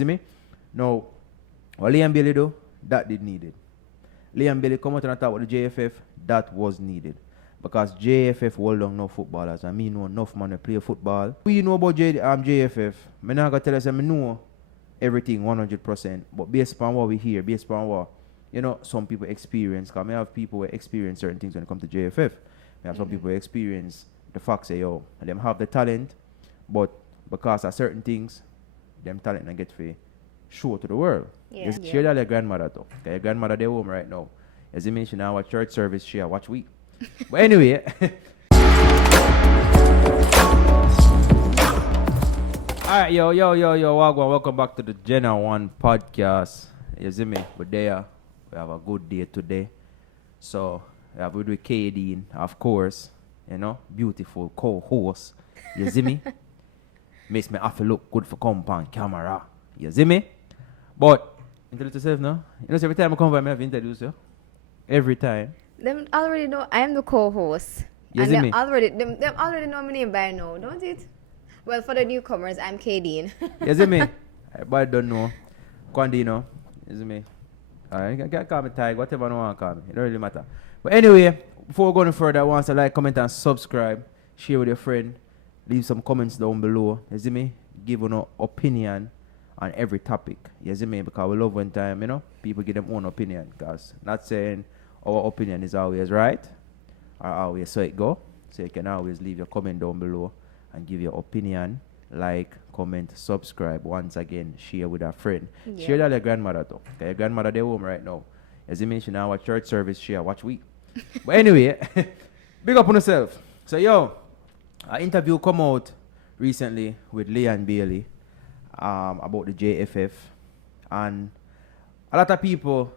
See me? Now, what Liam Bailey do, that did needed. Liam Bailey come out and talk with the JFF, that was needed. Because JFF hold on no footballers. I mean, know enough man to play football. We know about JFF. I'm not going to tell us I know everything 100%. But based upon what we hear, based upon what, some people experience. Because I have people who experience certain things when it comes to JFF. I have some people who experience the fact say, them have the talent, but because of certain things, them talent and get free show to the world. Yeah. Just share that with your grandmother though. Okay, your grandmother they home right now. As you mentioned our church service, share watch week. But anyway. Alright, yo, welcome back to the Jenna One podcast. You see me? We're there. We have a good day today. So we have with KD, of course, beautiful co-host. You see me? Makes me have to look good for compound camera. You see me? But introduce yourself now. Every time I come by, I have to introduce you. Every time. Them already know I am the co-host. You and see them me? them already know my name by now, don't it? Well, for the newcomers, I'm Kadeen. You see me? Everybody don't know. Condino. You see me? Alright, you can call me Tiger, whatever you want to call me. It don't really matter. But anyway, before going further, I want to like, comment, and subscribe. Share with your friend. Leave some comments down below. You see me? Give an opinion on every topic. You see me? Because we love when time, people give them own opinion. Because not saying our opinion is always right or always so it go. So you can always leave your comment down below and give your opinion. Like, comment, subscribe. Once again, share with a friend. Yeah. Share that with your grandmother though. Okay, your grandmother they home right now. As you mentioned, our church service share watch week. But anyway, big up on yourself. So an interview come out recently with Liam Bailey about the JFF, and a lot of people,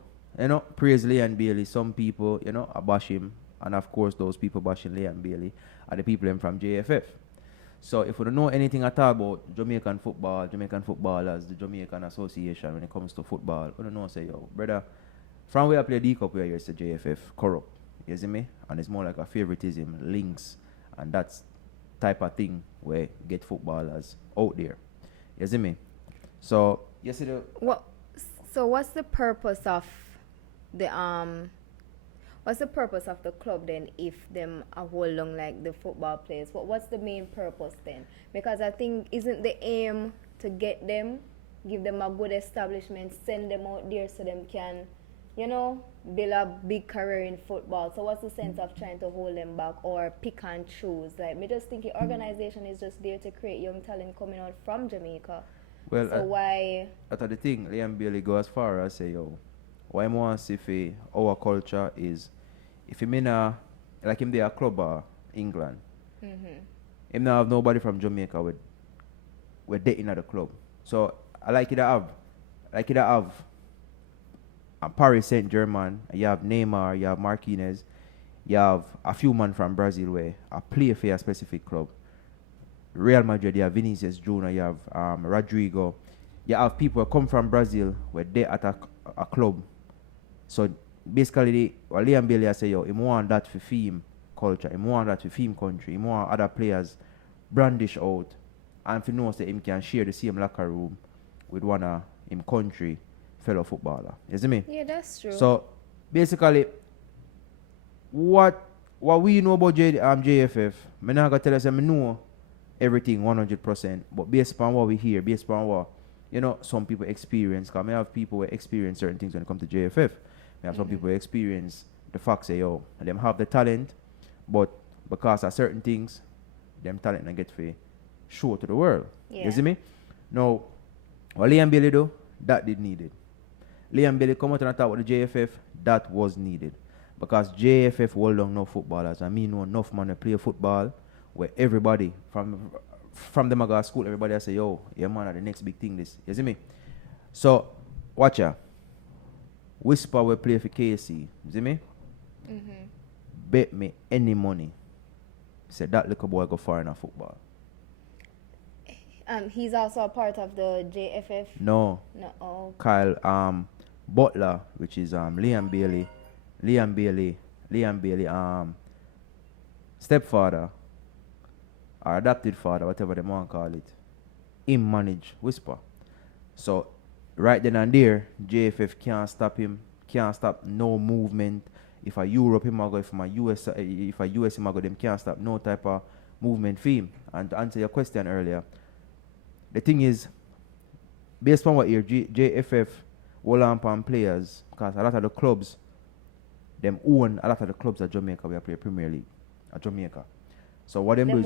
praise Liam Bailey. Some people, bash him, and of course those people bashing Liam Bailey are the people from JFF. So if you don't know anything at all about Jamaican football, Jamaican footballers, the Jamaican Association when it comes to football, you don't know, say, brother, from where I play D-Cup where it's the JFF corrupt, you see me? And it's more like a favoritism, links, and that's type of thing where get footballers out there. You see me? So you see the So what's the purpose of the club then if them are whole long like the football players? What's the main purpose then? Because I think isn't the aim to get them, give them a good establishment, send them out there so them can, build a big career in football. So what's the sense of trying to hold them back or pick and choose? Like, me just think the organization is just there to create young talent coming out from Jamaica. well So why? that's the thing. Liam Bailey go as far as say why more see if our culture is if him in a like him there a club or England. Him now have nobody from Jamaica with dating at the club. So I like it to have Paris Saint-Germain, you have Neymar, you have Marquinhos, you have a few men from Brazil where I play for a specific club. Real Madrid, you have Vinicius Jr., you have Rodrigo. You have people who come from Brazil where they at a club. So basically, what Liam Bailey say, he want that for theme culture, he want that for theme country, he want other players brandish out and if he knows that he can share the same locker room with one of him country fellow footballer. You see me? Yeah, that's true. So basically, what we know about JFF, I'm not gonna tell us I know everything 100%, but based upon what we hear, based upon what some people experience, because I have people who experience certain things when it comes to JFF. I have some people who experience the fact say, them have the talent, but because of certain things, them talent and get free show to the world. Yeah. You see me? Now, what Liam Bailey do, that did needed. Liam Bailey come out and talk with the JFF, that was needed. Because JFF hold on no footballers. I mean, know enough man to play football where everybody from them I go to school, everybody say, yeah man, are the next big thing this. You see me? So, watch ya. Whisper will play for KC. You see me? Bet me any money. Say that little boy go far in a football. He's also a part of the JFF. No. Oh. Kyle Butler, which is Liam Bailey, stepfather or adopted father, whatever they want to call it, him manage Whisper. So right then and there, JFF can't stop him, can't stop no movement. If a Europe him a go, if a US him a go, them can't stop no type of movement for him. And to answer your question earlier, the thing is, based on what your JFF will on players, because a lot of the clubs, them own a lot of the clubs at Jamaica where play Premier League at Jamaica. So what them do is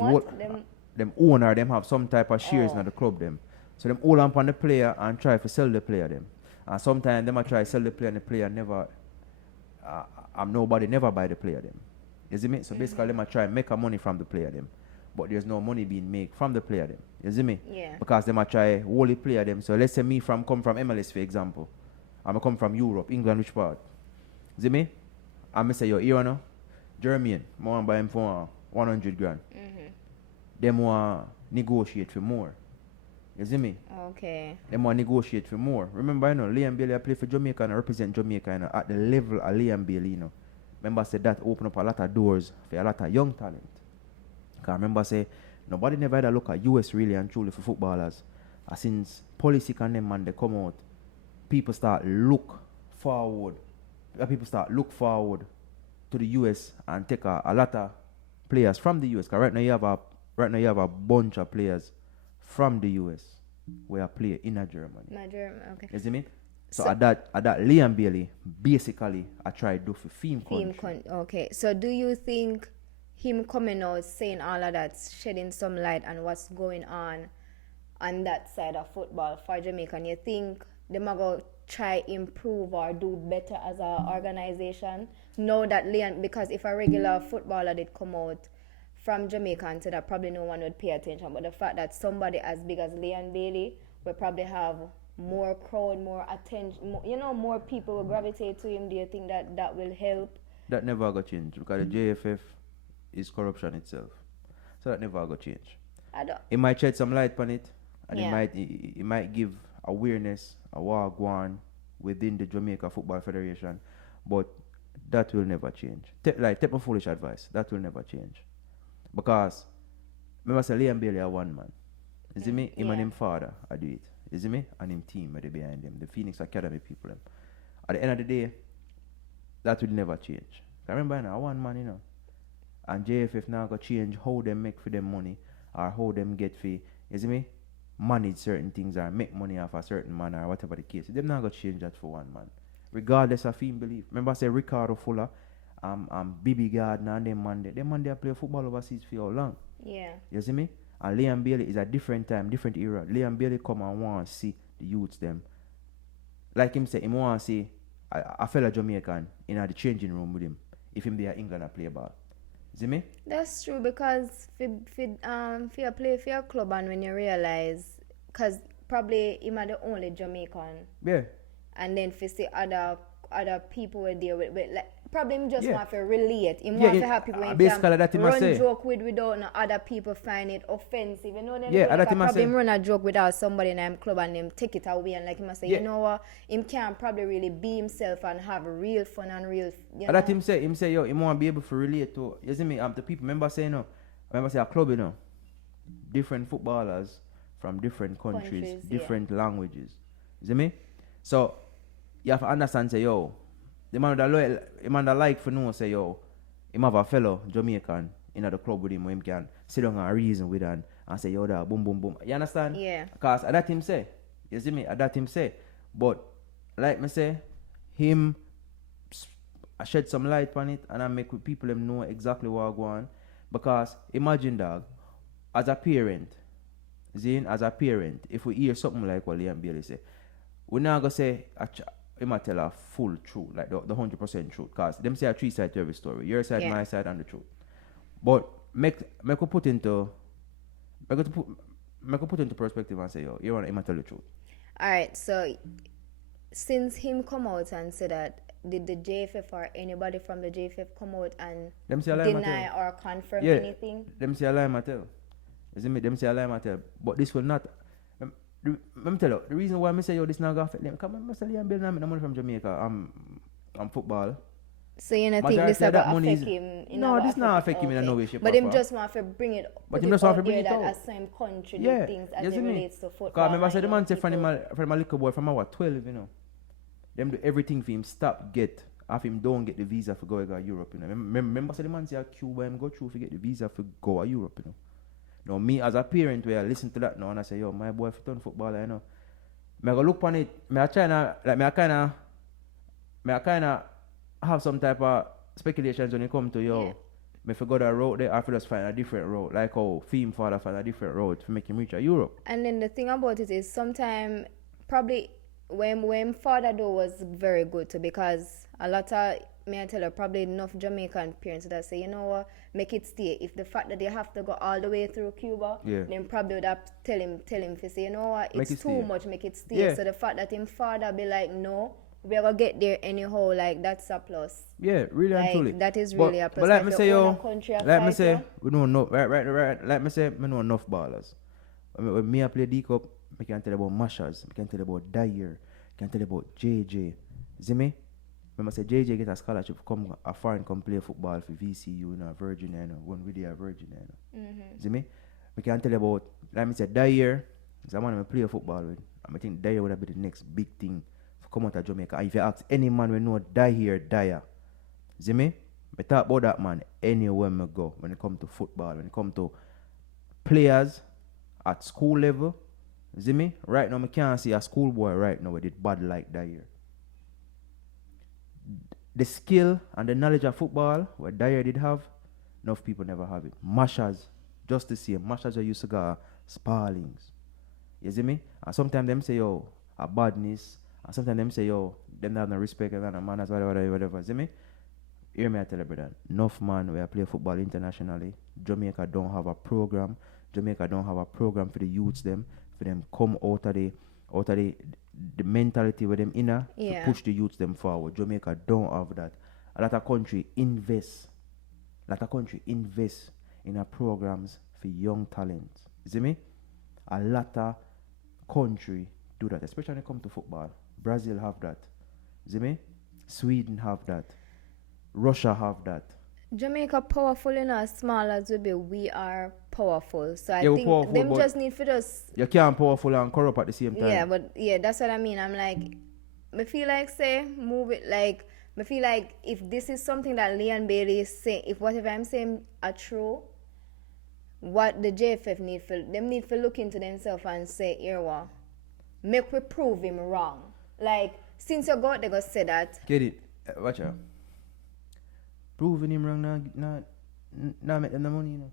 them own or them have some type of shares in the club them. So them hold on the player and try to sell the player them. And sometimes them a try to sell the player and the player never nobody never buy the player them. You see me? So basically them a try and make a money from the player them. But there's no money being made from the player them. You see me? Yeah. Because them a try wholly player them. So let's say me come from MLS for example. I'm come from Europe, England, which part? You see me? I'm say yo, here no, Jermaine, I want to buy him for 100 grand. Them want negotiate for more. You see me? Okay. Them want negotiate for more. Remember, you know, Liam Bailey I play for Jamaica and I represent Jamaica, you know, at the level of Liam Bailey, you know. Remember, said that open up a lot of doors for a lot of young talent. Because remember, say nobody never had a look at US really and truly for footballers. Since policy can them man they come out, people start look forward. People start look forward to the US and take a lot of players from the US. Because right now you have a bunch of players from the US where play in Germany. Okay. You see me? So at that Liam Bailey, basically I tried to do for theme country. Okay. So do you think him coming out saying all of that, shedding some light on what's going on that side of football for Jamaica, and you think they might go try improve or do better as an organization? Know that Liam, because if a regular footballer did come out from Jamaica and said that, probably no one would pay attention. But the fact that somebody as big as Liam Bailey will probably have more crowd, more attention, more people will gravitate to him. Do you think that will help? That never got changed because the JFF is corruption itself. So that never got change. It might shed some light on it, and it might give awareness, a war go on within the Jamaica Football Federation, but that will never change. Take my foolish advice. That will never change. Because remember say Liam Bailey are one man. You see me? Him and him father I do it. You see me? And him team are behind him. The Phoenix Academy people them. At the end of the day, that will never change. I remember now one man, you know. And JFF now got change how them make for them money or how them get fee. You see me? Manage certain things or make money off a certain man or whatever the case. Them not got change that for one man. Regardless of him belief. Remember I say Ricardo Fuller, Bibi Gardner and them man they play football overseas for how long? Yeah. You see me? And Liam Bailey is a different time, different era. Liam Bailey come and want to see the youths them. Like him say, him want to see a fellow Jamaican in the changing room with him. If him there England a play ball. See me? That's true, because if you play for your club and when you realize, because probably him are the only Jamaican. Yeah. And then if you see other people were there with like, probably him just want to relate. Him want to have people in run joke without no other people find it offensive. You know what I mean? Yeah, like probably him run a joke without somebody in him club and him take it away and like him say, you know what, him can't probably really be himself and have real fun and real, you know. That him say, yo, him want to be able to relate to, you see me, the people. Remember say a club, you know, different footballers from different countries different languages. You see me? So you have to understand, say, yo, the man that like for know, say, yo, him have a fellow Jamaican in the club with him where him can sit down and reason with and say, yo, that boom, boom, boom. You understand? Yeah. Because that him say. You see me? That him say. But, like me say, I shed some light on it and I make people them know exactly what go on. Because, imagine, dog, as a parent, if we hear something like what Liam Bailey say, we're not going to say, he might tell a full truth, like the 100% truth, because them say a three side to every story, your side, my side, and the truth. But make we put into perspective and say, yo, you want him to tell the truth. All right, so since him come out and say that, did the JFF or anybody from the JFF come out and deny or confirm anything? Them say a lie, Mattel. You see me? Them say a lie, Mattel. But this will not. Let me tell you, the reason why I say, yo, this not going to affect them, because I say, Liam Bailey not make no money from Jamaica. I'm football. So you know think Majority this of that about money affect is him? no, this not affect him in no way, shape, But or him form. just want to bring it, But put him it just want out to bring there it that out. as same country Yeah, do things as you it see me? relates to football. Because remember I said the and man young say people. from a little boy from what 12, you know. Them do everything for him stop get if him don't get the visa for go to Europe, you know. Remember say the man say Cuba him go through to get the visa for go to Europe, you know. Now me as a parent where I listen to that now and I say, yo, my boy if turn footballer, you know. Me I go look on it, me I tryna like me I kinda have some type of speculations when it come to yo. Yeah. Me if I go that road there, I have to just find a different road. Like how Theme Father find a different road to make him reach Europe. And then the thing about it is sometimes probably when father though was very good too because a lot of may I tell you probably enough Jamaican parents that say, you know what, make it stay. If the fact that they have to go all the way through Cuba, Yeah. then probably would have tell him to say, you know what, Make it's it too stay. much, make it stay. Yeah. So the fact that him father be like, no, we're gonna get there anyhow, like that's a plus. Yeah, really and Like truly. that is really a plus. But like me your say own yo, a country a like me fight, say, yeah. we don't know right. Like me say, me know enough ballers. When me I play D Cup, I can tell you about Mashers, I can tell you about Dyer, I can tell you about JJ. See me? Remember say JJ get a scholarship come a foreign come play football for VCU in Virginia, you know, one with the Virginia, you know. See me? I can tell you about like me say Dyer, is the man I play football with. And I think Dyer would have been the next big thing for come out of Jamaica. And if you ask any man we know Dyer. See me? I talk about that man anywhere I go when it comes to football, when it comes to players at school level. See me? Right now I can't see a schoolboy right now with it bad like Dyer. The skill and the knowledge of football what Dyer did have, enough people never have it. Mashers, just the same. Mashers are used to go Sparlings. You see me? And sometimes them say, yo, a badness. And sometimes them say, yo, them not have no respect and no manners, whatever. See me? Hear me, I tell you, brother. Enough man where I play football internationally. Jamaica don't have a program. Jamaica don't have a program for the youths them, for them come out of the mentality with them inner Yeah. to push the youths them forward. Jamaica don't have that. A lot of country invest in a programs for young talent. You see me? A lot of country do that, especially when it comes to football. Brazil have that. You see me? Sweden have that. Russia have that. Jamaica powerful in as small as we be, we are powerful. So I Yeah, we think powerful, them but just need for just you can't powerful and corrupt at the same time. yeah, but yeah, that's what I mean. I'm like, I feel like say move it like I feel like if this is something that Leon Bailey is saying, if whatever I'm saying are true, what the JFF need to look into themselves and say, here what, make we prove him wrong. Like since you got they go say that. Get it? Watch out. Proving him wrong now make them the money, you know.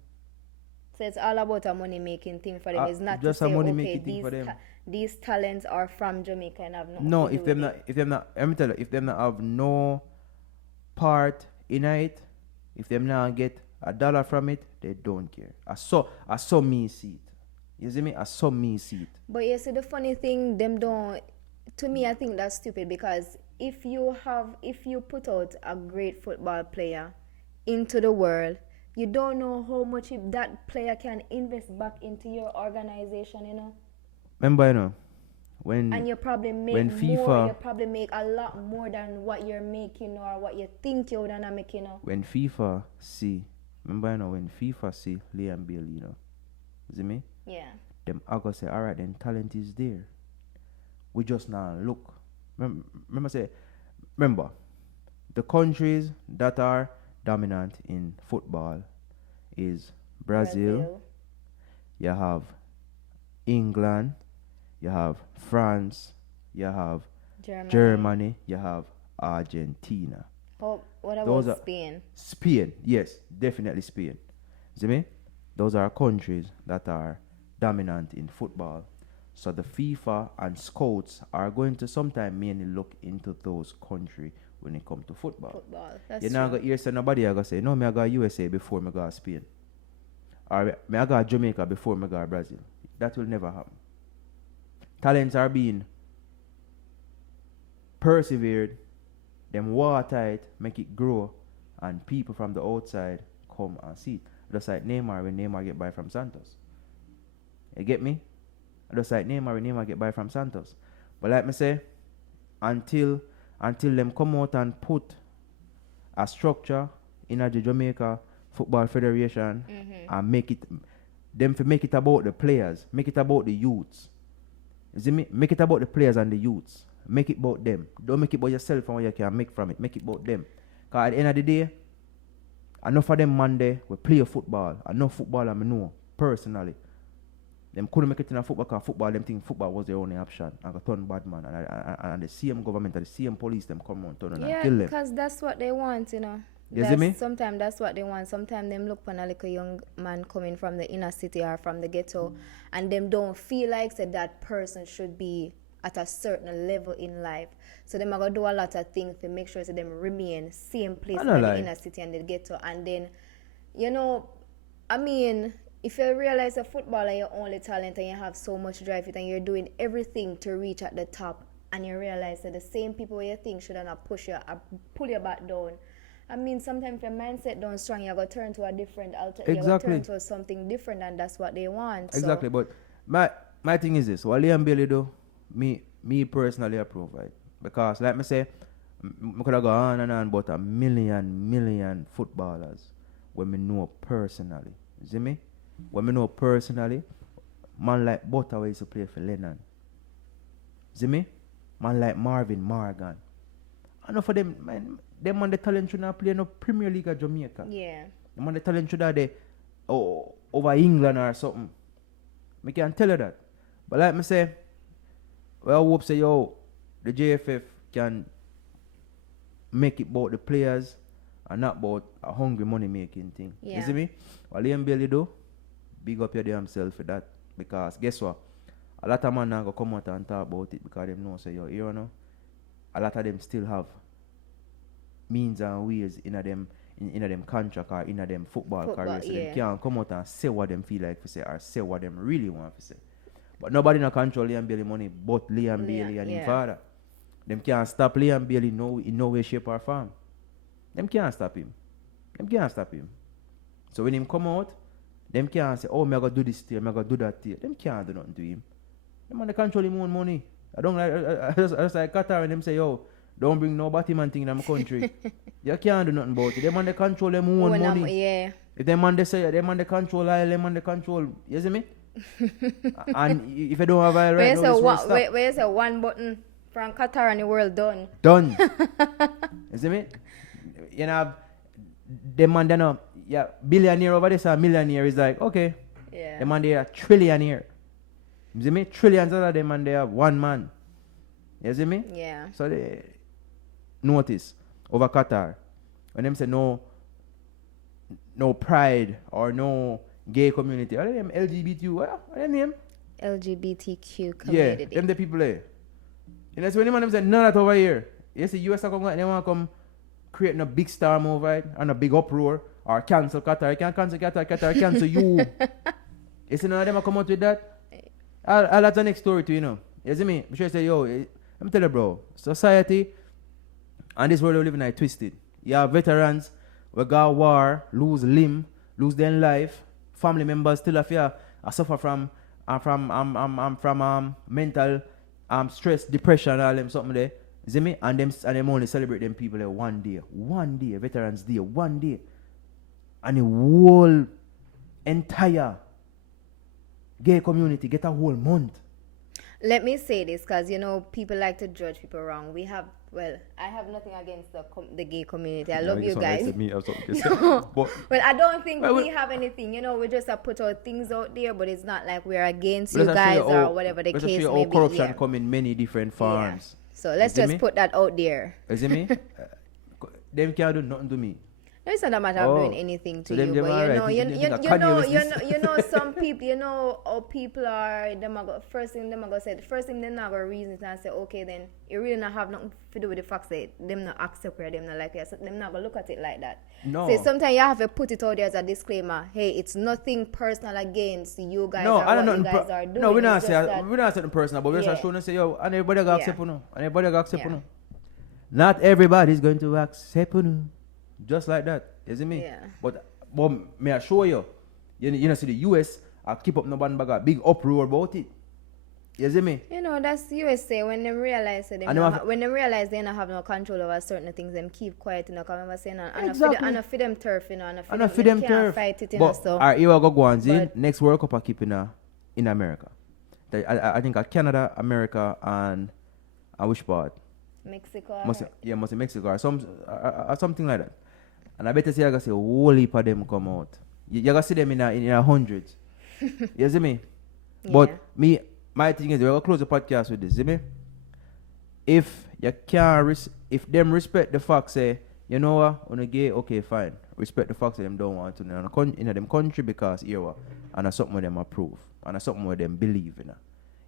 So it's all about a money making thing for them. It's not just to a say money okay, making thing for them. these talents are from Jamaica and have nothing No, to do if them with not, it. let me tell you, if them not have no part in it, if them not get $1 from it, they don't care. I saw me see it. You see me? I saw me see it. But you see, the funny thing, them don't. To me, I think that's stupid because if you put out a great football player into the world, you don't know how much that player can invest back into your organization, you know. Remember, you know, And you probably make when more. FIFA- You probably make a lot more than what you're making or what you think you're gonna make, you know. when FIFA see, remember, you know, when FIFA see Liam Bailey, you know, see me? Yeah. Them I go say, alright, then talent is there. We just now look. Remember, the countries that are dominant in football is Brazil. You have England, you have France, you have Germany, you have Argentina. Oh, what Those about are- Spain? Spain, yes, definitely Spain. See me? Those are countries that are dominant in football. So the FIFA and scouts are going to sometime mainly look into those countries when it comes to football. That's You're not true. going to hear say nobody are going to say, no, me I go USA before me go Spain. Or me I go Jamaica before me go Brazil. That will never happen. Talents are being persevered, them water it, make it grow, and people from the outside come and see it. Just like Neymar when Neymar get by from Santos. You get me? Just like Neymar when Neymar get by from Santos. But like me say, until them come out and put a structure in the Jamaica Football Federation and make it about the players, make it about the youths. You see me? Make it about the players and the youths. Make it about them. Don't make it about yourself and what you can make from it. Make it about them. Because at the end of the day, enough of them man there will play football. Enough football I know personally. Them couldn't make it in a football because them think football was their only option. And got turn bad man. And the same government and the same police them come on turn and kill them. Yeah, because that's what they want, you know. You see me? Sometimes that's what they want. Sometimes them look upon a little young man coming from the inner city or from the ghetto and them don't feel like that person should be at a certain level in life. So them are going to do a lot of things to make sure that them remain same place in the inner city and the ghetto. And then, you know, I mean, if you realize a footballer your only talent and you have so much drive it and you're doing everything to reach at the top and you realize that the same people you think should not push you or pull you back down. I mean, sometimes if your mindset don't strong, you're going to turn to a different you're going to turn to something different and that's what they want. Exactly, so. But my thing is this. What Liam Bailey do, me personally approve, right? Because like me say, I could have gone on and on about a million footballers when me know personally. You see me? When me know personally, man like Butterway used to play for Lennon. See me? Man like Marvin Morgan. I know for them, man, them man the talent should not play no Premier League of Jamaica. Yeah. The man the talent should have over England or something. I can tell you that. But like me say, well, I hope say, the JFF can make it about the players and not about a hungry money making thing. Yeah. You see me? What Liam Bailey do, big up your damn self for that. Because guess what? A lot of men are going to come out and talk about it because they know, say, you know, a lot of them still have means and ways in them contract or in them football career. So they can't come out and say what them feel like to say or say what them really want to say. But nobody no control Liam Bailey money but Liam Bailey and his father. Them can't stop Liam Bailey in no way, shape or form. Them can't stop him. So when him come out, them can't say, oh, me I gotta do this to him, I gotta do that to him. Them can't do nothing to him. Them man they control him own money. I don't like I just like Qatar and them say, don't bring no Batman thing in my country. You can't do nothing about it. Them man they control them own money. Yeah. If them man they say them man they control oil, them man they control, you see me? And if you don't have oil right now, where you say one button from Qatar and the world done. You see me? You know, them man they know, billionaire over there, so a millionaire is like, okay. Yeah. Them man they are trillionaire. You see me? Trillions of them and they have one man. You see me? Yeah. So they notice over Qatar. When them say no pride or no gay community. What are them LGBTQ? What are them name? LGBTQ community. Yeah, them the people there. You know, so when them say none of that over here. You see US come and they want to come create a big storm over it and a big uproar or cancel Qatar. You can't cancel Qatar cancel you. You see none of them come out with that? That's the next story to you know. You see me? I'm sure say, I'm telling you, bro, society and this world we live in is twisted. You have veterans, we got war, lose limb, lose their life, family members still suffer from mental stress, depression, all them something there. You see me? And them only celebrate them people there one day, Veterans Day, one day. And the whole entire gay community get a whole month. Let me say this, because people like to judge people wrong. I have nothing against the gay community. I love you guys. Well, I don't think we have anything. We just put our things out there, but it's not like we're against you guys or whatever the case may be. Corruption come in many different forms. Yeah. So let's just put that out there. You see me? Them can't do nothing to me. No, it's not a matter of doing anything to you, but you know, some people, how people are. First thing they're not gonna reason it and say, okay, then you really not have nothing to do with the fact that them not accept or them not like it. So them not gonna look at it like that. No. So sometimes you have to put it out there as a disclaimer. Hey, it's nothing personal against you guys. No, or I don't what know. You guys are doing. No, we're not saying personal, but we're just showing say, and everybody got accept you. And everybody got accept you. Not everybody is going to accept you. Just like that, you see me? Yeah. But may I show you? You know, see the US, I keep up no bag a big uproar about it. You see me? You know, that's USA when they realize that when they realize they don't have no control over certain things, them keep quiet, you know, come over saying and for them turf, you know, and for them turf. Fight it, you know, so. Alright, you go on, see, next World Cup I keep in America. I think Canada, America, and which part? Mexico. Must be Mexico or something like that. And I better say I gotta see a whole heap of them come out. You gotta see them in hundreds. You see me? Yeah. But my thing is, we're gonna close the podcast with this. See me? If you can't, if them respect the fact, say, you know what, on a gay, okay, fine. Respect the fact that them don't want to in them country because here what, and that's something them approve, and that's something them believe in.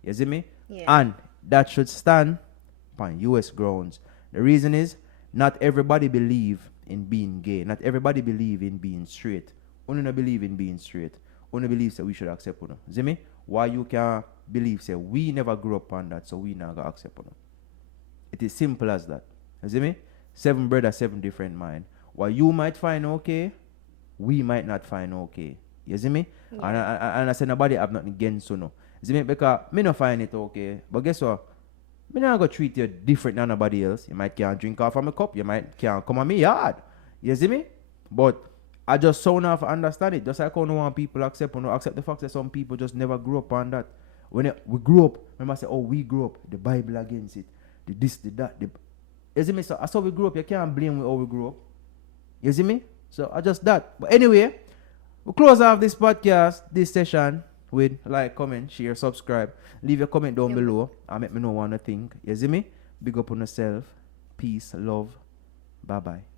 You see me? Yeah. And that should stand on U.S. grounds. The reason is, not everybody believe in being gay. Not everybody believe in being straight. Only not believe in being straight. Only believe that we should accept them. See me? Why you can believe say we never grew up on that, so we not gonna accept them. It is simple as that. You see me? 7 brothers, 7 different minds. What you might find okay, we might not find okay. You see me? Yeah. And I say nobody have nothing against you. No. You see me? Because me not find it okay. But guess what? Me not gonna treat you different than nobody else. You might can't drink off from a cup. You might can't come on me yard. You see me? But I just so enough understand it. Just like I don't want people accept the fact that some people just never grew up on that. When we grew up, remember I say, oh, we grew up, the Bible against it, the this, the that, the. You see me? So that's how we grew up. You can't blame how we grew up. You see me? So I just that. But anyway, we close off this podcast, this session with like, comment, share, subscribe. Leave your comment down below and make me know what you think. You see me? Big up on yourself. Peace, love. Bye-bye.